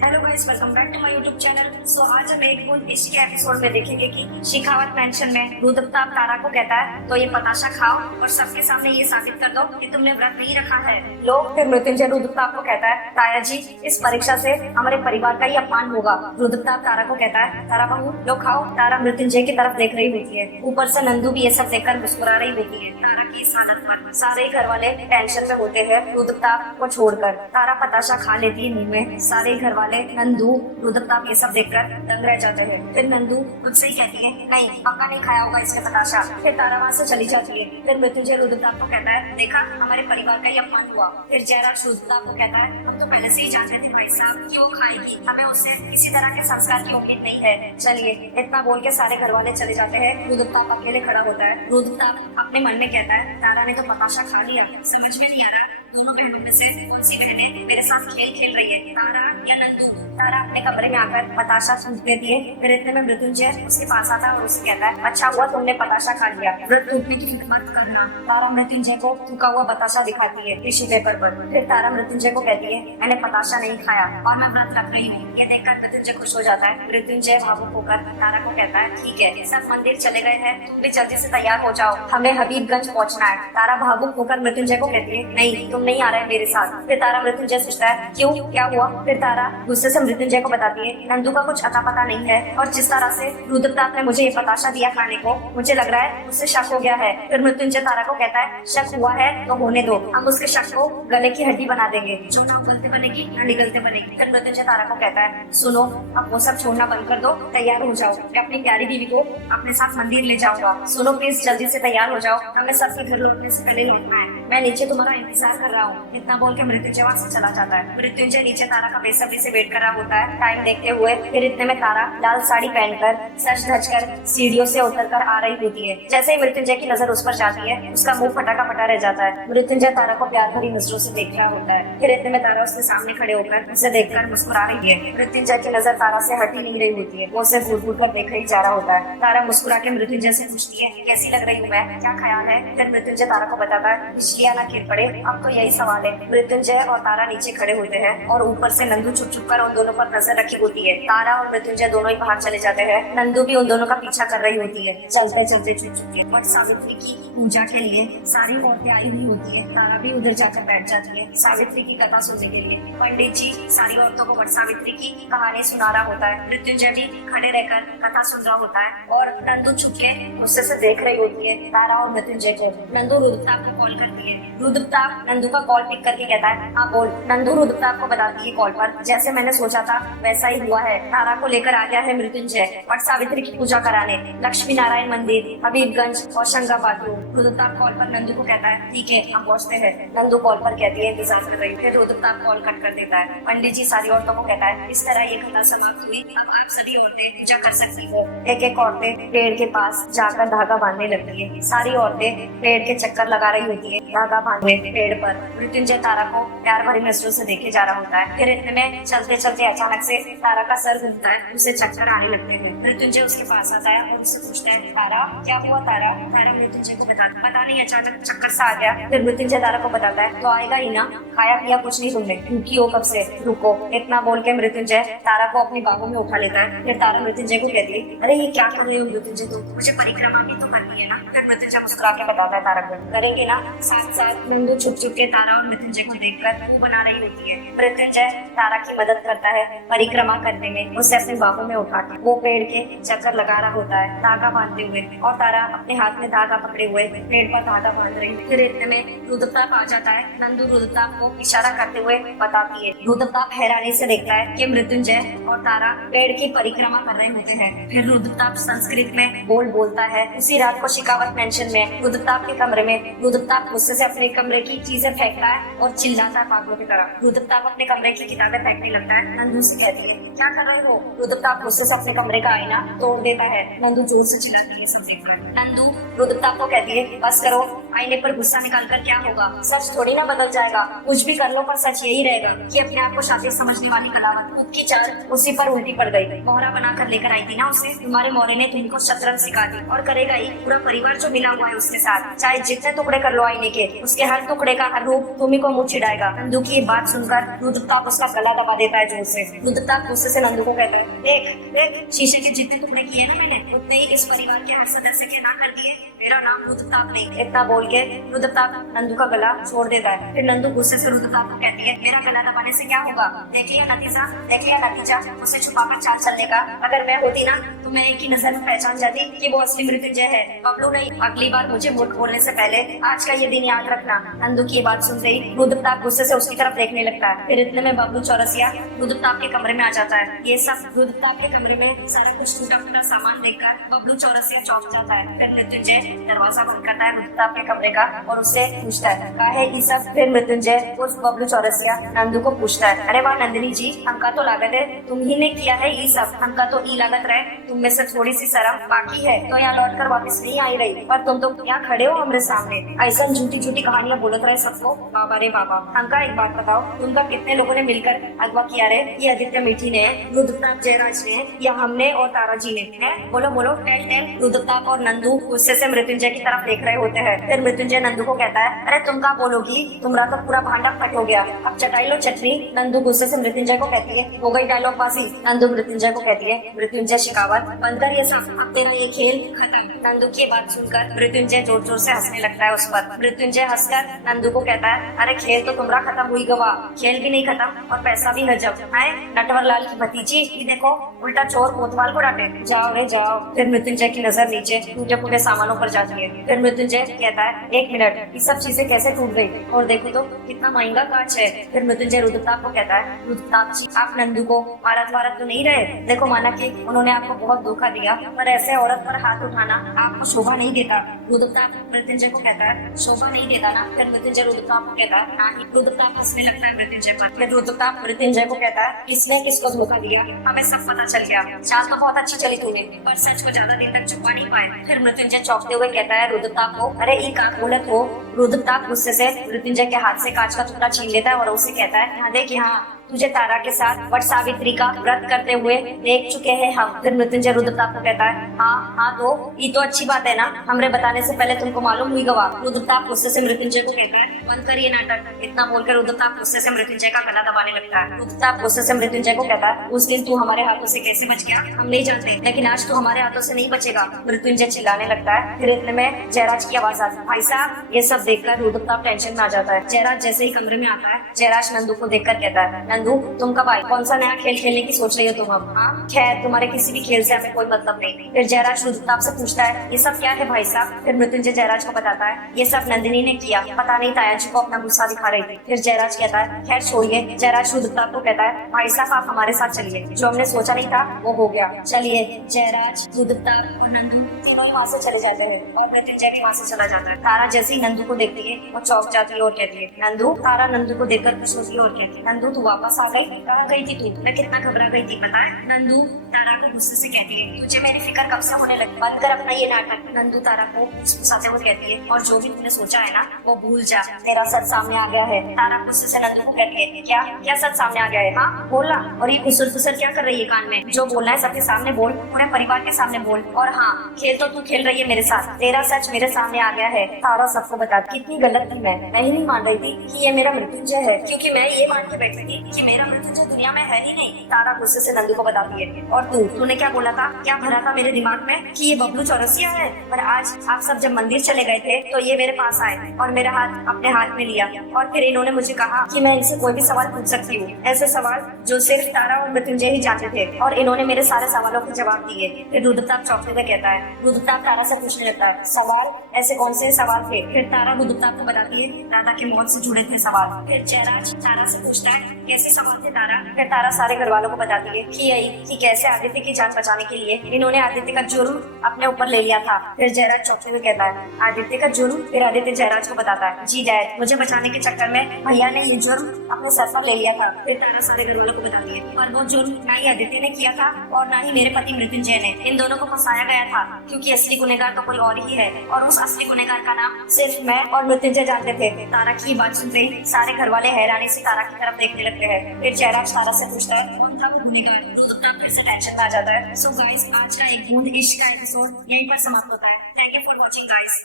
Hello guys, welcome back to my YouTube channel. So आज हम एक बहुत इश्क के एपिसोड में देखेंगे कि शेखावत मेंशन में रुद्रप्रताप तारा को कहता है तो ये पताशा खाओ और सबके सामने ये साबित कर दो कि तुमने व्रत नहीं रखा है। लोग फिर मृत्युंजय रुद्रप्रताप को कहता है, ताया जी इस परीक्षा से हमारे परिवार का ही अपमान होगा। रुद्रप्रताप तारा को कहता है, तारा बहू लो खाओ। तारा मृत्युंजय की तरफ देख रही होती है। ऊपर से नंदू भी ये सब देखकर मुस्कुरा रही होती है। तारा की इस हालत पर सारे घर वाले टेंशन में होते हैं। रुद्रप्रताप को छोड़कर तारा पताशा खा लेती है मुंह में। सारे घर वाले नंदू रुद्रप्रताप ये सब देखकर दंग रह जाते हैं। फिर नंदू खुद से ही कहती है, नहीं पक्का नहीं खाया होगा इसने पताशा। फिर तारा वहाँ से चली जाती है। फिर मृत्युंजय रुद्रप्रताप को कहता है, देखा हमारे परिवार का ही अपमान हुआ। फिर जयराज रुद्रप्रताप को कहता है, हम तो पहले से ही जानते थे भाई साहब कि वो खाएगी, हमें उससे किसी तरह के संस्कार की उम्मीद नहीं है। चलिए इतना बोल के सारे घर वाले चले जाते हैं। रुद्रप्रताप अकेले खड़ा होता है। रुद्रप्रताप अपने मन में कहता है, तारा ने तो पताशा खा लिया, समझ में नहीं आ रहा दोनों बहनों में से कौन सी बहनें मेरे साथ खेल खेल रही है, तारा या नंदू। तारा अपने कमरे में आकर पताशा सूंघ लेती है। फिर इतने में मृत्युंजय उसके पास आता है और उससे कहता है, अच्छा हुआ तुमने पताशा खा लिया, व्रत टूटने की फिक्र मत करना। तारा मृत्युंजय को थूका हुआ बताशा दिखाती है टिश्यू पेपर पर। फिर तारा मृत्युंजय को कहती है, मैंने पताशा नहीं खाया और मैं व्रत रख रही हूँ। ये देखकर मृत्युंजय खुश हो जाता है। मृत्युंजय भावुक होकर तारा को कहता है, ठीक है सब मंदिर चले गए हैं, तुम भी जल्दी से तैयार हो जाओ, हमें हबीबगंज पहुँचना है। तारा भावुक होकर मृत्युंजय को कहती है, नहीं तुम नहीं आ रहे मेरे साथ। फिर तारा मृत्युंजय पूछता है, क्यों क्या हुआ। फिर तारा गुस्से से मृत्युंजय को बताती है, नंदू का कुछ अता पता नहीं है और जिस तरह से रुद्रप्रताप ने मुझे ये पताशा दिया खाने को, मुझे लग रहा है उससे शक हो गया है। फिर मृत्युंजय तारा को कहता है, शक हुआ है तो होने दो, हम उसके शक को गले की हड्डी बना देंगे, जो ना उगलते बनेगी ना निगलते बनेगी। फिर मृत्युंजय तारा को कहता है, सुनो अब वो सब छोड़ना बंद कर दो, तैयार हो जाओ, मैं अपनी प्यारी बीवी को अपने साथ मंदिर ले जाऊंगा। सुनो प्लीज जल्दी से तैयार हो जाओ, हमें सबके घर लौटने से पहले लौटना है, मैं नीचे तुम्हारा इंतजार कर रहा हूँ। इतना बोल के मृत्युंजय वहाँ से चला जाता है। मृत्युंजय नीचे तारा का बेसब्री से वेट कर रहा होता है टाइम देखते हुए। फिर इतने में तारा लाल साड़ी पहनकर सज धज कर सीढ़ियों से उतरकर आ रही होती है। जैसे ही मृत्युंजय की नजर उस पर जाती है, उसका मुंह फटा का फटा रह जाता है। मृत्युंजय तारा को प्यार भरी नजरों से देख रहा होता है। फिर इतने में तारा उसके सामने खड़े होकर उसे देखकर मुस्कुरा रही है। मृत्युंजय की नजर तारा से हट ही नहीं रही होती है, वो उसे घूर घूर कर देख ही जा रहा होता है। तारा मुस्कुरा के मृत्युंजय से पूछती है, कैसी लग रही हूँ मैं, क्या ख्याल है। फिर मृत्युंजय तारा को बताता है, पिछलियां ना गिर पड़े, अब तो यही सवाल है। मृत्युंजय और तारा नीचे खड़े होते हैं और ऊपर से नंदू छुप छुप कर उन दोनों पर नजर रखी होती है। तारा और मृत्युंजय दोनों ही बाहर चले जाते हैं। नंदू भी उन दोनों का पीछा कर रही होती है। चलते चलते छुप छुप के वट सावित्री की पूजा के लिए सारी औरतें आई हुई होती है। तारा भी उधर जाकर बैठ जाती है सावित्री की कथा सुनने के लिए। पंडित जी सारी औरतों को वट सावित्री की कहानी सुना रहा होता है। मृत्युंजय भी खड़े रहकर कथा सुन रहा होता है और नंदू छुप के गुस्से से देख रही होती है तारा और मृत्युंजय को। नंदू रुद्रप्रताप को कॉल करती है। रुद्रप्रताप नंदू का कॉल पिक करके कहता है, हाँ बोल। नंदू रुद्रप्रताप को बताती है कॉल पर, जैसे मैंने सोचा था वैसा ही हुआ है। तारा को लेकर आ गया है मृत्युंजय वट सावित्री की पूजा कराने, लक्ष्मी नारायण मंदिर, हबीबगंज और शंगा बाथरूम। रुद्रप्रताप कॉल पर नंदू को कहता है, ठीक है हम पहुँचते हैं। नंदू कॉल पर कहती है, इंतजार कर रही है। रुद्रप्रताप कॉल कट कर देता है। पंडित जी सारी औरतों को कहता है, इस तरह ये कथा समाप्त हुई, अब आप सभी औरतें पूजा कर सकती हो। एक एक औरतें पेड़ के पास जाकर धागा बांधने लगती है। सारी औरतें पेड़ के चक्कर लगा रही होती है धागा बांधे पेड़ पर। मृत्युंजय तारा को प्यार भरी नजरों से देखे जा रहा होता है। फिर इतने में चलते चलते अचानक से तारा का सर घूमता है, उसे चक्कर आने लगते हैं। मृत्युंजय उसके पास आता है और उससे पूछता है, तारा क्या हुआ। तारा मृत्युंजय को बताता, पता नहीं अचानक चक्कर सा आ गया। फिर मृत्युंजय तारा को बताता है, तो आएगा ही ना, खाया पिया कुछ नहीं तुमने, भूखी हो कब से, रुको। इतना बोल के मृत्युंजय तारा को अपनी बाहों में उठा लेता है। फिर तारा मृत्युंजय को कहती है, अरे ये क्या कर रहे हो मृत्युंजय, तो मुझे परिक्रमा भी तो करनी है ना। फिर मृत्युंजय मुस्कुरा के बताता है तारा को, करेंगे ना। साथ साथ नंदू छुप छुप के तारा और मृत्युंजय को देखकर मुंह बना रही होती है। मृत्युंजय तारा की मदद करता है परिक्रमा करने में, उसे अपनी बाहों में उठा के वो पेड़ के चक्कर लगा रहा होता है धागा बांधते हुए, और तारा अपने हाथ में धागा पकड़े हुए पेड़ पर धागा बांध रही है। फिर इतने में रुद्रप्रताप आ जाता है। नंदू रुद्रप्रताप को इशारा करते हुए बताती है। रुद्रप्रताप हैरानी से देखता है कि मृत्युंजय और तारा पेड़ की परिक्रमा कर रहे होते हैं। फिर रुद्रप्रताप संस्कृत में बोलता है। उसी रात को शेखावत मेंशन में रुद्रप्रताप के कमरे में रुद्रप्रताप गुस्से से अपने कमरे की चीजें फेंकता है और चिल्लाता है पागलों की तरह। रुद्रप्रताप अपने कमरे की किताबें फेंकने लगता है। नंदू से कहती है, क्या कर रहे हो। रुद्रप्रताप गुस्से से अपने कमरे का आईना तोड़ देता है। नंदू जोर से चिल्लाती है सब देखकर। नंदू रुद्रप्रताप को कहती है, बस करो, आईने पर गुस्सा निकाल कर क्या होगा, सच थोड़ी ना बदल जाएगा। कुछ भी कर लो पर सच यही रहेगा कि अपने आप को शातिर समझने वाली कलावत खुद की चाल उसी पर उल्टी पड़ गई। मोहरा बनाकर लेकर आई थी ना उसे, तुम्हारे मोहरे ने तुमको शतरंज सिखा दी और करेगा ही। पूरा परिवार जो मिला हुआ है उसके साथ, चाहे जितने टुकड़े कर लो आईने के, उसके हर टुकड़े का हर रूप तुम्ही को मुँह चिढ़ाएगा। नंदू की ये बात सुनकर रुद्रताप उसका गला दबा देता है जोर से। रुद्रताप गुस्से से नंदू को कहता है, देख देख, शीशे के जितने टुकड़े किए ना मैंने, उतने ही इस परिवार के हर सदस्य के ना कर दिए। मेरा नाम रुद्रताप नहीं। इतना बोल के रुद्रताप नंदू का गला छोड़ देता है। फिर नंदू गुस्से से रुद्रताप को कहती है, मेरा गला दबाने से क्या होगा, देख लिया नतीजा, देख लिया नतीजा उसे छुपाकर चाल चलने का। अगर मैं होती ना तो मैं एक ही नजर में पहचान जाती कि वो असली मृत्युंजय है। बबलू नहीं, अगली बार मुझे मूर्ख बोलने से पहले आज का ये दिन याद रखना। नंदू की बात सुनते ही रुद्रताप गुस्से से उसकी तरफ देखने लगता है। फिर इतने में बबलू चौरसिया रुद्रताप के कमरे में आ जाता है। ये सब रुद्रताप के कमरे में सारा कुछ टूटा फूटा सामान देखकर बबलू चौरसिया चौंक जाता है। फिर मृत्युंजय दरवाजा बंद करता है रुद्रताप के कमरे का और उससे पूछता है, क्या है ये सब। फिर मृत्युंजय उस बबलू चौरसिया नंदू को पूछता है, अरे वाह नंदिनी जी, हमका तो लागत है तुम ही ने किया है ये सब, हमका तो ई लागत रहे तुम में से थोड़ी सी शर्म बाकी है तो यहाँ लौट कर वापिस नहीं आई रही, पर तुम तो यहाँ खड़े हो हमारे सामने, ऐसा झूठी झूठी कहानियां बोलत रहे सबको। बाबा रे बाबा, हमका एक बात बताओ, तुमका कितने लोगों ने मिलकर अगवा किया रे? ये आदित्य मीठी ने, रुद्रताप जयराज ने, या हमने और तारा जी ने? है बोलो बोलो, टेल टेल। रुद्रताप और नंदू गुस्से से मृत्युंजय की तरफ देख रहे होते हैं। फिर मृत्युंजय नंदू को कहता है, अरे तुम क्या बोलोगी, तुम्हारा तो पूरा भांडा फट हो गया, अब चटाई लो चटनी। नंदू गुस्से से मृत्युंजय को कहती है, हो गई डायलॉग बाजी। नंदू मृत्युंजय को कहती है, मृत्युंजय शिकावत बंद कर ये सब, अब तेरा ये खेल खत्म। नंदू की बात सुनकर मृत्युंजय जोर जोर से हंसने लगता है उस पर। मृत्युंजय हंसकर नंदू को कहता है, अरे खेल तो तुम्हारा खत्म हुई गवा, खेल भी नहीं खत्म और पैसा भी नजब है। नटवर लाल की भतीजी ये देखो, उल्टा चोर कोतवाल को डांटे, जाओ रे जाओ। फिर मृत्युंजय की नजर नीचे टूटे फूटे सामानों पर जाती है। फिर मृत्युंजय कहता है, एक मिनट, ये सब चीजें कैसे टूट गई, और देखो तो कितना महंगा कांच है। फिर मृत्युंजय रुद्रताप को कहता है, रुद्रताप जी आप नंदू को मारत वारत तो नहीं रहे? देखो माना कि उन्होंने आपको बहुत धोखा दिया, पर ऐसे औरत पर हाथ उठाना आपको शोभा नहीं देता। रुद्रताप मृत्युंजय को कहता है, शोभा नहीं देता ना? फिर मृत्युंजय रुद्रताप को कहता है, हाँ। रुद्रताप हंसने लगता है मृत्युंजय पर। फिर रुद्रताप मृत्युंजय को कहता है, किसने किसको धोखा दिया हमें सब पता चल गया, चाल तो बहुत अच्छी चली तूने, पर सच को ज्यादा दिन तक छुपा नहीं पाए। फिर मृत्युंजय चौंकते हुए कहता है रुद्रताप को, अरे ई का बोलत हो। रुद्रताप गुस्से से मृत्युंजय के हाथ से कांच का टुकड़ा छीन लेता है और उसे कहता है, यहाँ देख, यहाँ तुझे तारा के साथ वट सावित्री का व्रत करते हुए देख चुके हैं हम। फिर मृत्युंजय रुद्रताप को कहता है, हाँ तो ये तो अच्छी बात है ना, हमरे बताने से पहले तुमको मालूम हुई गवा। रुद्रताप गुस्से से मृत्युंजय को कहता है, बंद करिए नाटक। इतना बोलकर रुद्रताप गुस्से से मृत्युंजय का गला दबाने लगता है। रुद्रताप गुस्से से मृत्युंजय को कहता है, उस दिन तू हमारे हाथों से कैसे बच गया हम नहीं जानते, लेकिन आज तू हमारे हाथों से नहीं बचेगा। मृत्युंजय चिल्लाने लगता है। फिर इतने में जयराज की आवाज आती है, भाई साहब। ये सब देखकर रुद्रताप टेंशन में आ जाता है। जयराज जैसे ही कमरे में आता है, जयराज नंदू को देखकर कहता है, नंदू तुम कब आए, कौन सा नया खेल खेलने की सोच रही हो तुम अब? हाँ खैर, तुम्हारे किसी भी खेल से हमें कोई मतलब नहीं। फिर जयराज रुद्रताप से पूछता है, ये सब क्या है भाई साहब? फिर मृत्युंजय जयराज को बताता है, ये सब नंदिनी ने किया, पता नहीं ताया जी को अपना गुस्सा दिखा रही थी। फिर जयराज कहता है, खैर छोड़िए। जयराज रुद्रताप को कहता है, भाई साहब आप हमारे साथ चलिए, जो हमने सोचा नहीं था वो हो गया, चलिए। जयराज रुद्रताप और नंदू दोनों वहाँ से चले जाते हैं और मृत्युंजय भी वहाँ से चला जाता है। तारा जैसे ही नंदू को देखती है वो चौंक जाती है और कहती है, नंदू। तारा नंदू को देखकर खुश होती है और कहती है, नंदू तू वापस आ गई, कहाँ गई थी तू? मैं कितना घबरा गई थी पता है? नंदू तारा को गुस्से से कहती है, तुझे मेरी फिक्र कब से होने लगी, बंद कर अपना ये नाटक। नंदू तारा को फुसफुसाते हुए कहती है, और जो भी तूने सोचा है ना वो भूल जा, तेरा सच सामने आ गया है। तारा गुस्से से नंदू को कहती है, क्या क्या सच सामने आ गया है? हाँ बोला। और ये खुसर फुसर क्या कर रही है कान में? जो बोलना है सबके सामने बोल, पूरे परिवार के सामने बोल। और हाँ, खेल तो तू खेल रही है मेरे साथ, तेरा सच मेरे सामने आ गया है। तारा सबको बता, कितनी गलत थी मैं ही नहीं मान रही थी कि ये मेरा मृत्युंजय है, क्योंकि मैं ये मान के बैठी थी कि मेरा मृत्युंजय दुनिया में है ही नहीं। तारा गुस्से से नंदू को बताती है, और तूने क्या बोला था, क्या भरा था मेरे दिमाग में कि ये बबलू चौरसिया है? पर आज आप सब जब मंदिर चले गए थे तो ये मेरे पास आए और मेरा हाथ अपने हाथ में लिया, और फिर इन्होंने मुझे कहा कि मैं इनसे कोई भी सवाल पूछ सकती हूँ, ऐसे सवाल जो सिर्फ तारा और मृत्युंजय ही जानते थे, और इन्होंने मेरे सारे सवालों के जवाब दिए। फिर रुद्रताप चौंकते हुए कहता है, रुद्रताप तारा से पूछने लगता है, सवाल? ऐसे कौन से सवाल थे? फिर तारा रुद्रताप को बताती है, दादा की मौत से जुड़े थे सवाल। फिर जयराज तारा से पूछता है, कैसे सवाल थे तारा? फिर तारा सारे घर वालों को बताती है कि यही कि कैसे आदित्य की जान बचाने के लिए इन्होंने आदित्य का जुर्म अपने ऊपर ले लिया था। फिर जयराज चौंकते हुए कहता है, आदित्य का जुर्म? फिर आदित्य जयराज को बताता है, जी डैड, मुझे बचाने के चक्कर में भैया ने ये जुर्म अपने सर पर ले लिया था। फिर तारा सारे घर वालों को बताती है, पर वो जुर्म ना ही आदित्य ने किया था और ना ही मेरे पति मृत्युंजय ने, इन दोनों को फंसाया गया था, क्योंकि असली गुनहगार तो कोई और ही है, और उस असली गुनहगार का नाम सिर्फ मैं और मृत्युंजय जानते थे। तारा की बात सुनते ही सारे घर वाले हैरानी से तारा की तरफ देखने लगते हैं। फिर जयराज तारा से पूछता है, कौन था वो गुनहगार? तो तब फिर से टेंशन में आ जाता है। सो गाइस, आज का एक बूंद इश्क का एपिसोड यहीं पर समाप्त होता है। Thank you for watching guys.